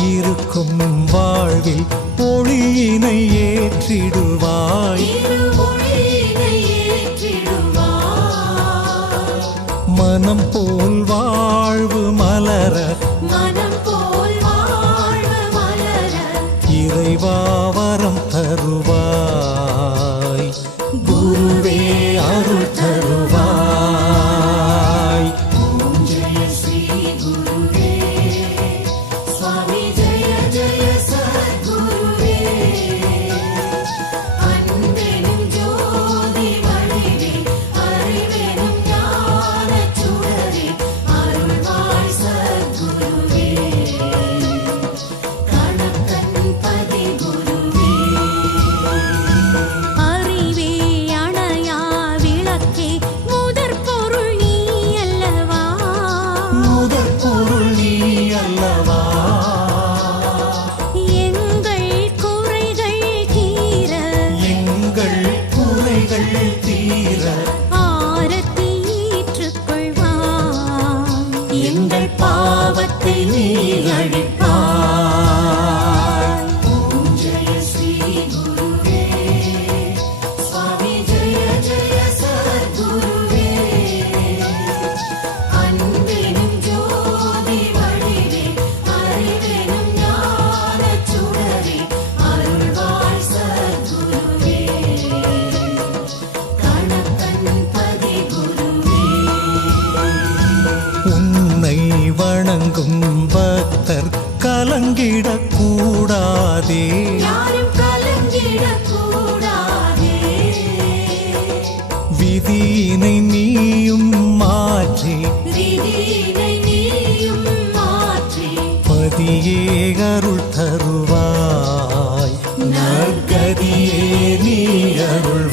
இருக்கும் வாழ்வில் ஒளியினை ஏற்றிடுவாய். மனம் போல் வாழ்வு மலர மன Bye. Bye. ரீதியினை நீயும் மாற்றி. பதியே அருள் தருவாய். நற்கதியே நீ அருள்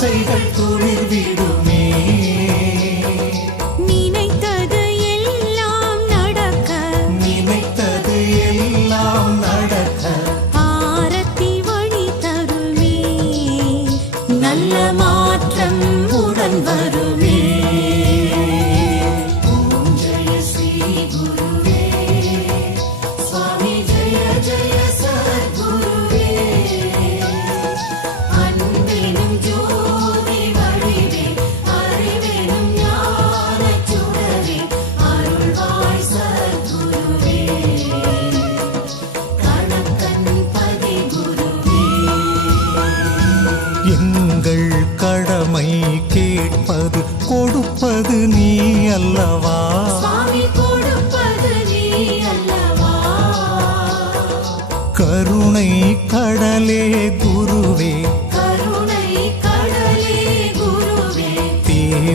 ஆசைகள் துளிர்விடுமே நினைத்தது எல்லாம் நடக்க. நினைத்தது எல்லாம் நடக்க. ஆரத்தி வழி தருமே. நல்ல மாற்றம் உடன் வருமே. ஜெய ஸ்ரீ குரு.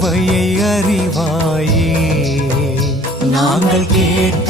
கிருபையை அறிவாயே. நாங்கள் கேட்ட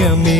me.